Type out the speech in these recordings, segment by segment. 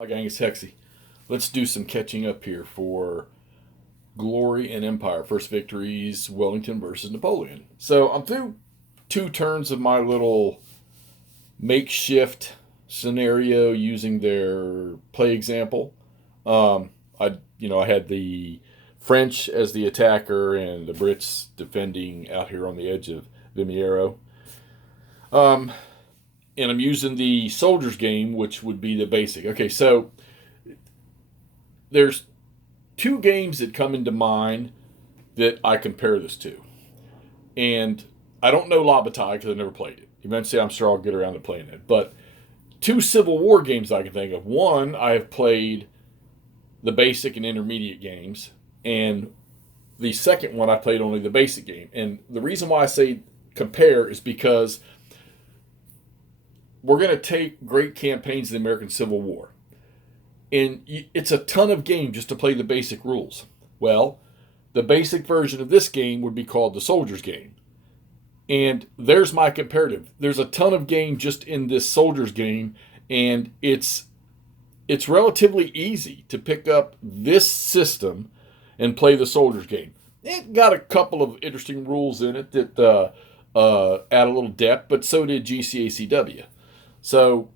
Hi gang, it's Hexy. Let's do some catching up here for Glory and Empire. First Victories, Wellington versus Napoleon. So I'm through two turns of my little makeshift scenario using their play example. I had the French as the attacker and the Brits defending out here on the edge of Vimiero. Um, and I'm using the soldiers game, which would be the basic. Okay, so there's two games that come into mind that I compare this to. And I don't know La Bataille because I never played it. Eventually, I'm sure I'll get around to playing it. But two Civil War games I can think of. One, I have played the basic and intermediate games. And the second one, I played only the basic game. And the reason why I say compare is because we're going to take great campaigns in the American Civil War. And it's a ton of game just to play the basic rules. Well, the basic version of this game would be called the Soldiers game. And there's my comparative. There's a ton of game just in this Soldiers game, and it's relatively easy to pick up this system and play the Soldiers game. It got a couple of interesting rules in it that add a little depth, but so did GCACW. So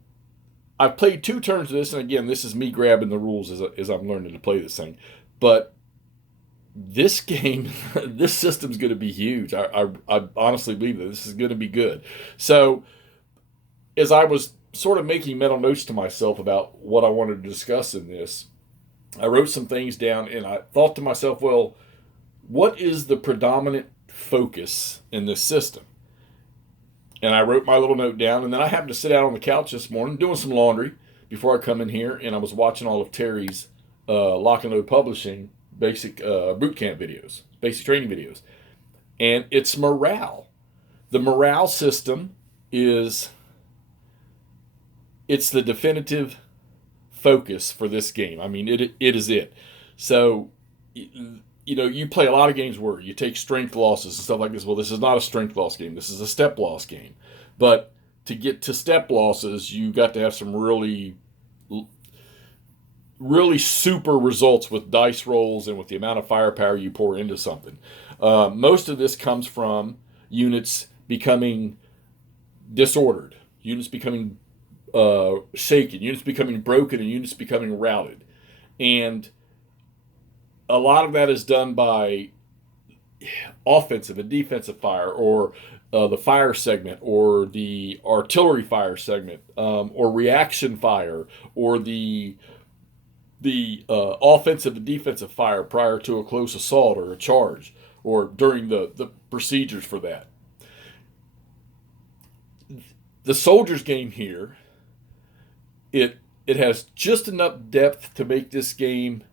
I've played two turns of this, and again, this is me grabbing the rules as I'm learning to play this thing. But this game, this system's going to be huge. I honestly believe that this is going to be good. So as I was sort of making mental notes to myself about what I wanted to discuss in this, I wrote some things down, and I thought to myself, well, what is the predominant focus in this system? And I wrote my little note down, and then I happened to sit out on the couch this morning doing some laundry before I come in here, and I was watching all of Terry's Lock and Load Publishing basic boot camp videos, basic training videos. And it's morale. The morale system it's the definitive focus for this game. I mean, it is it. So, you play a lot of games where you take strength losses and stuff like this. Well, this is not a strength loss game. This is a step loss game. But to get to step losses, you got to have some really, really super results with dice rolls and with the amount of firepower you pour into something. Most of this comes from units becoming disordered, units becoming shaken, units becoming broken, and units becoming routed. And a lot of that is done by offensive and defensive fire, or the fire segment, or the artillery fire segment, or reaction fire, or the offensive and defensive fire prior to a close assault or a charge, or during the procedures for that. The soldiers game here, it has just enough depth to make this game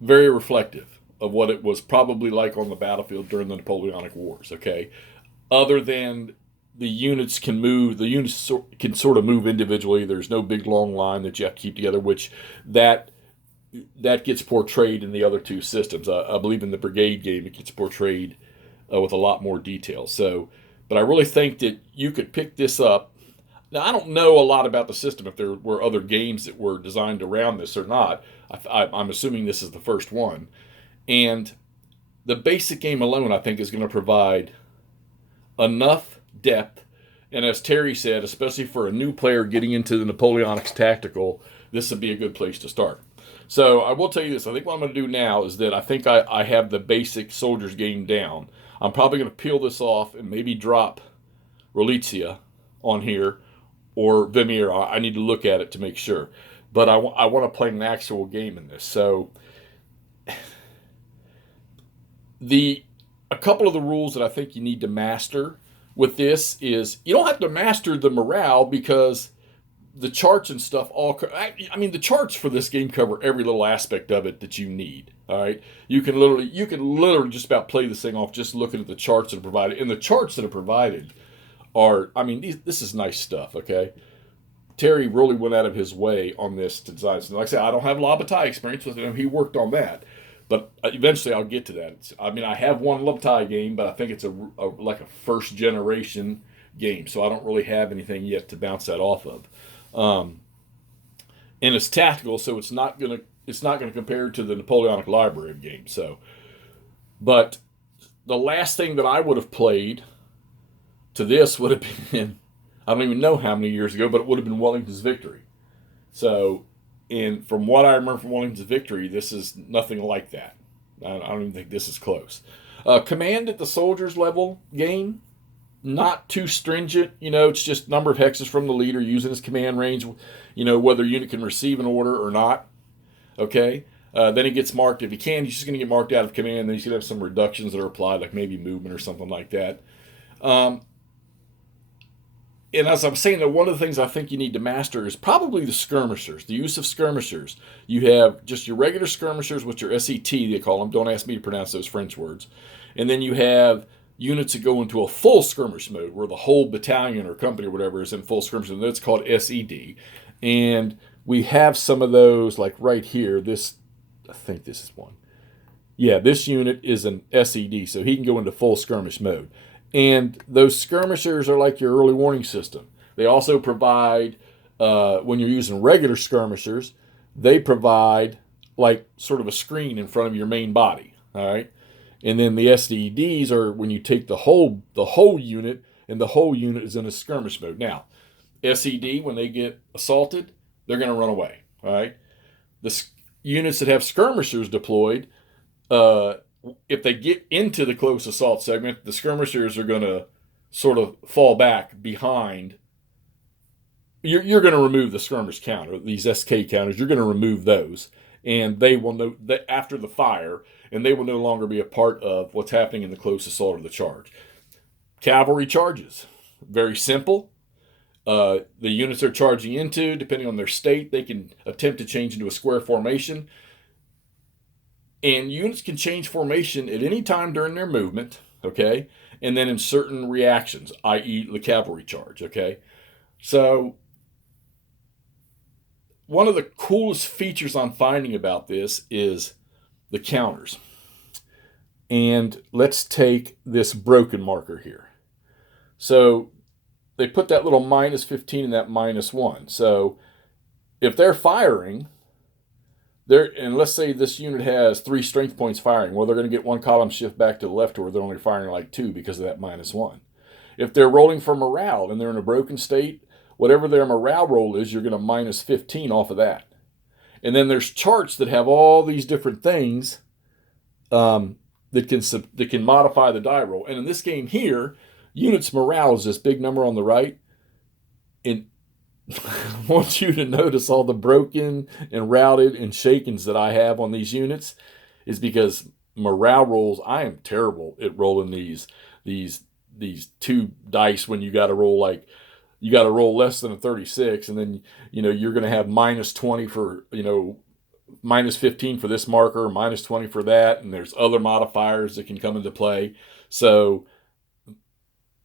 very reflective of what it was probably like on the battlefield during the Napoleonic Wars, okay? Other than the units can sort of move individually. There's no big long line that you have to keep together, which that gets portrayed in the other two systems. I believe in the brigade game it gets portrayed with a lot more detail. So, but I really think that you could pick this up. Now, I don't know a lot about the system, if there were other games that were designed around this or not. I'm assuming this is the first one. And the basic game alone, I think, is going to provide enough depth. And as Terry said, especially for a new player getting into the Napoleonics tactical, this would be a good place to start. So I will tell you this. I think what I'm going to do now is that I think I have the basic soldiers game down. I'm probably going to peel this off and maybe drop Rolizia on here, or Vimiero. I need to look at it to make sure. But I want to play an actual game in this. So a couple of the rules that I think you need to master with this is you don't have to master the morale, because the charts and stuff the charts for this game cover every little aspect of it that you need. All right, you can literally just about play this thing off just looking at the charts that are provided. And the charts that are provided this is nice stuff, okay? Terry really went out of his way on this to design. So like I said, I don't have La Bataille experience with him. He worked on that. But eventually I'll get to that. I have one La Bataille game, but I think it's like a first generation game. So I don't really have anything yet to bounce that off of. and it's tactical, so it's not gonna compare to the Napoleonic library of games. So, but the last thing that I would have played to this would have been, I don't even know how many years ago, but it would have been Wellington's Victory. So, and from what I remember from Wellington's Victory, this is nothing like that. I don't even think this is close. Command at the soldiers level game, not too stringent. It's just number of hexes from the leader using his command range. Whether unit can receive an order or not. Okay. Then he gets marked. If he can, he's just going to get marked out of command. Then he's going to have some reductions that are applied, like maybe movement or something like that. And as I'm saying, one of the things I think you need to master is probably the skirmishers, the use of skirmishers. You have just your regular skirmishers, which are SET, they call them. Don't ask me to pronounce those French words. And then you have units that go into a full skirmish mode, where the whole battalion or company or whatever is in full skirmish, and that's called SED. And we have some of those, like right here. I think this is one. Yeah, this unit is an SED, so he can go into full skirmish mode. And those skirmishers are like your early warning system. They also provide, when you're using regular skirmishers, they provide like sort of a screen in front of your main body. All right. And then the SDDs are when you take the whole unit, and the whole unit is in a skirmish mode. Now, SED, when they get assaulted, they're going to run away. All right. The units that have skirmishers deployed, if they get into the close assault segment, the skirmishers are going to sort of fall back behind. You're going to remove the skirmish counter, these SK counters. You're going to remove those, and they will know that after the fire, and they will no longer be a part of what's happening in the close assault or the charge. Cavalry charges, very simple. The units they're charging into, depending on their state, they can attempt to change into a square formation. And units can change formation at any time during their movement, okay? And then in certain reactions, i.e. the cavalry charge, okay? So one of the coolest features I'm finding about this is the counters. And let's take this broken marker here. So they put that little minus 15 and that minus 1. So if they're firing, and let's say this unit has 3 strength points firing, well, they're going to get 1 column shift back to the left, or they're only firing like 2 because of that minus 1. If they're rolling for morale and they're in a broken state, whatever their morale roll is, you're going to minus 15 off of that. And then there's charts that have all these different things that can modify the die roll. And in this game here, units morale is this big number on the right. And I want you to notice all the broken and routed and shakens that I have on these units is because morale rolls, I am terrible at rolling these 2 dice when you got to roll less than a 36, and then you're going to have minus 20 for minus 15 for this marker, minus 20 for that, and there's other modifiers that can come into play. So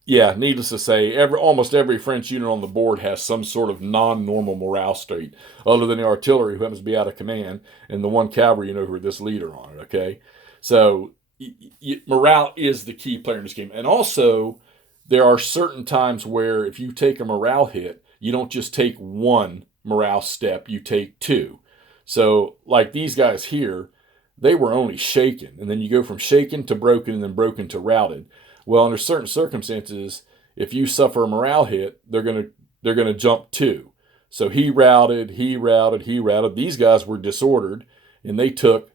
yeah, needless to say, almost every French unit on the board has some sort of non-normal morale state, other than the artillery, who happens to be out of command, and the 1 cavalry, who are this leader on it, okay? So morale is the key player in this game. And also, there are certain times where if you take a morale hit, you don't just take 1 morale step, you take 2. So, like these guys here, they were only shaken, and then you go from shaken to broken, and then broken to routed. Well, under certain circumstances, if you suffer a morale hit, they're gonna jump 2. So he routed. These guys were disordered, and they took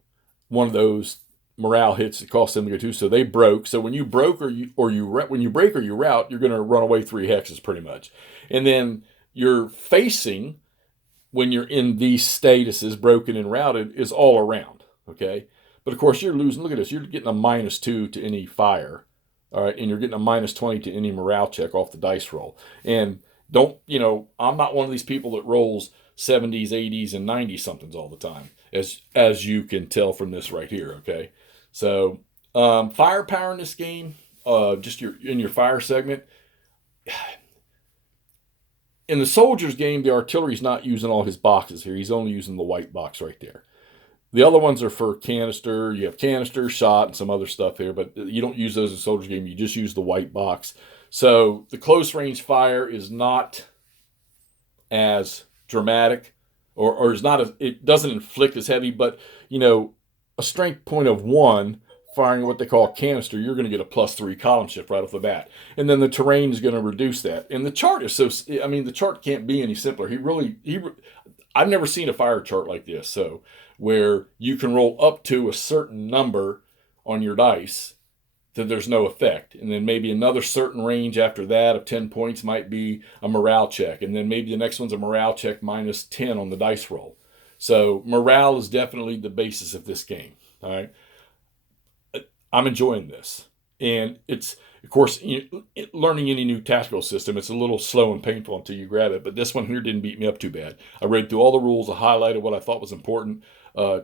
one of those morale hits that cost them to go 2. So they broke. So when you broke when you break or you rout, you're gonna run away 3 hexes pretty much. And then you're facing, when you're in these statuses, broken and routed, is all around. Okay, but of course you're losing. Look at this. You're getting a minus 2 to any fire. All right, and you're getting a minus 20 to any morale check off the dice roll. And I'm not one of these people that rolls 70s, 80s, and 90 somethings all the time, as you can tell from this right here. Okay, so firepower in this game, just in your fire segment. In the soldiers game, the artillery's not using all his boxes here. He's only using the white box right there. The other ones are for canister. You have canister, shot, and some other stuff here, but you don't use those in soldiers game. You just use the white box. So the close range fire is not as dramatic. or is not as, it doesn't inflict as heavy, but a strength point of 1 firing what they call a canister, you're going to get a +3 column shift right off the bat. And then the terrain is going to reduce that. And the chart is the chart can't be any simpler. I've never seen a fire chart like this. So where you can roll up to a certain number on your dice, that there's no effect. And then maybe another certain range after that of 10 points might be a morale check. And then maybe the next one's a morale check -10 on the dice roll. So morale is definitely the basis of this game. All right. I'm enjoying this. And it's, of course, learning any new tactical system, it's a little slow and painful until you grab it. But this one here didn't beat me up too bad. I read through all the rules. I highlighted what I thought was important.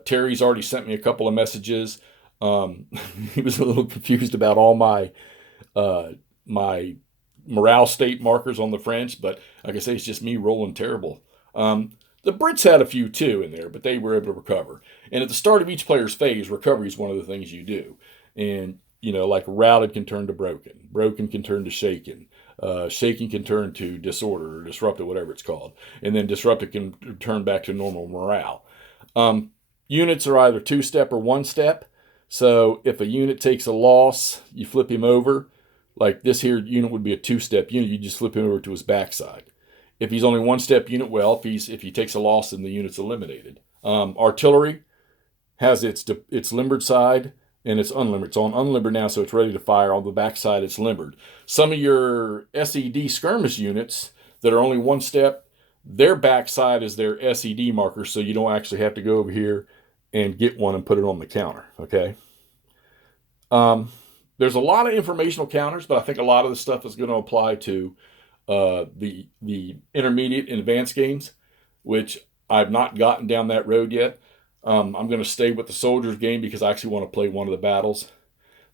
Terry's already sent me a couple of messages. He was a little confused about all my morale state markers on the French, but like I say, it's just me rolling terrible. The Brits had a few too in there, but they were able to recover. And at the start of each player's phase, recovery is one of the things you do. And like routed can turn to broken, broken can turn to shaken, shaken can turn to disorder or disrupted, whatever it's called, and then disrupted can turn back to normal morale. Units are either 2-step or 1-step. So if a unit takes a loss, you flip him over. Like this here unit would be a 2-step unit. You just flip him over to his backside. If he's only 1-step unit, well, if he takes a loss, then the unit's eliminated. Artillery has its limbered side and it's unlimbered. It's on unlimbered now, so it's ready to fire. On the backside, it's limbered. Some of your SED skirmish units that are only 1-step, their backside is their SED marker, so you don't actually have to go over here and get one and put it on the counter, okay? There's a lot of informational counters, but I think a lot of the stuff is going to apply to the intermediate and advanced games, which I've not gotten down that road yet. I'm going to stay with the soldiers game because I actually want to play one of the battles.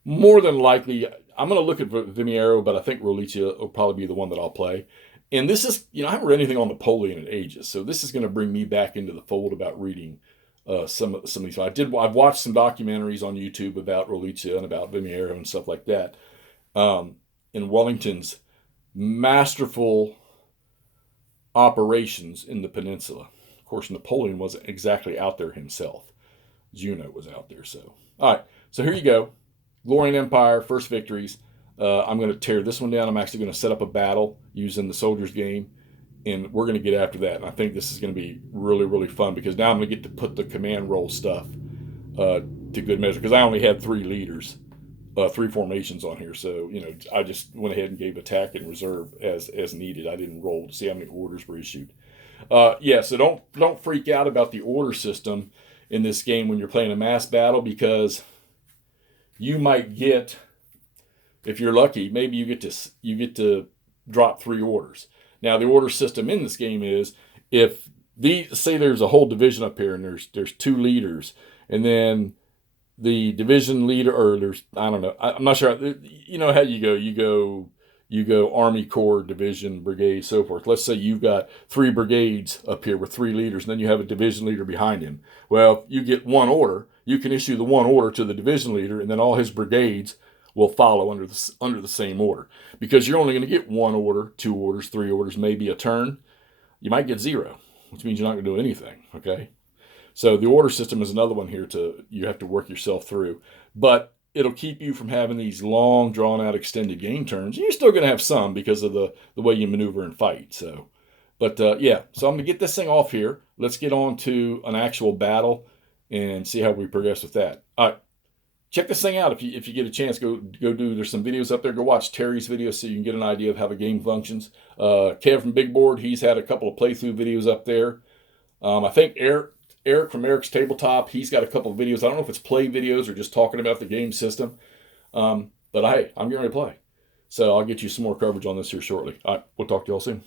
More than likely, I'm going to look at Vimiero, but I think Rolicia will probably be the one that I'll play. And this is, I haven't read anything on Napoleon in ages, so this is going to bring me back into the fold about reading some of these. I've watched some documentaries on YouTube about Rolicia and about Vimiero and stuff like that. In Wellington's masterful operations in the peninsula. Of course, Napoleon wasn't exactly out there himself. Juno was out there. So, all right. So here you go. Glory and Empire, first victories. I'm going to tear this one down. I'm actually going to set up a battle using the soldiers game, and we're going to get after that. And I think this is going to be really, really fun because now I'm going to get to put the command role stuff to good measure because I only had 3 leaders, 3 formations on here. So, I just went ahead and gave attack and reserve as needed. I didn't roll to see how many orders were issued. So don't freak out about the order system in this game when you're playing a mass battle because you might get, if you're lucky, maybe you get to drop 3 orders. Now the order system in this game is if say there's a whole division up here and there's 2 leaders and then the division leader or I don't know, I'm not sure. How you go Army Corps, division, brigade, so forth. Let's say you've got 3 brigades up here with 3 leaders, and then you have a division leader behind him. Well, you get 1 order. You can issue the 1 order to the division leader, and then all his brigades will follow under the same order. Because you're only going to get 1 order, 2 orders, 3 orders, maybe a turn. You might get 0, which means you're not going to do anything, okay? So the order system is another one here you have to work yourself through. But it'll keep you from having these long, drawn-out, extended game turns. You're still going to have some because of the way you maneuver and fight. So, but so I'm going to get this thing off here. Let's get on to an actual battle and see how we progress with that. All right, check this thing out if you get a chance. Go do. There's some videos up there. Go watch Terry's videos so you can get an idea of how the game functions. Kev from Big Board, he's had a couple of playthrough videos up there. I think Eric from Eric's Tabletop, he's got a couple of videos. I don't know if it's play videos or just talking about the game system. But hey, I'm getting ready to play. So I'll get you some more coverage on this here shortly. All right, we'll talk to y'all soon.